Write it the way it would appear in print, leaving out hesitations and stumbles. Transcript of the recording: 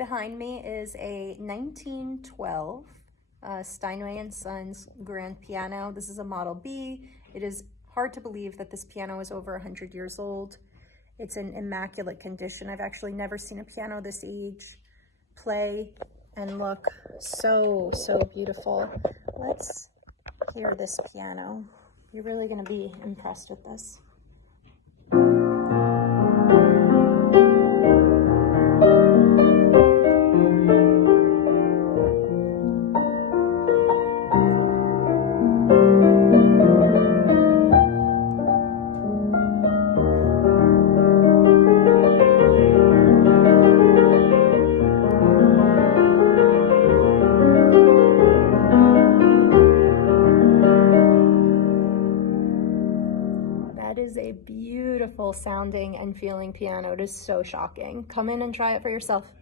Behind me is a 1912 Steinway and Sons grand piano. This is a Model B. It is hard to believe that this piano is over 100 years old. It's in immaculate condition. I've actually never seen a piano this age play and look so beautiful. Let's hear this piano. You're really going to be impressed with this. That is a beautiful sounding and feeling piano. It is so shocking. Come in and try it for yourself.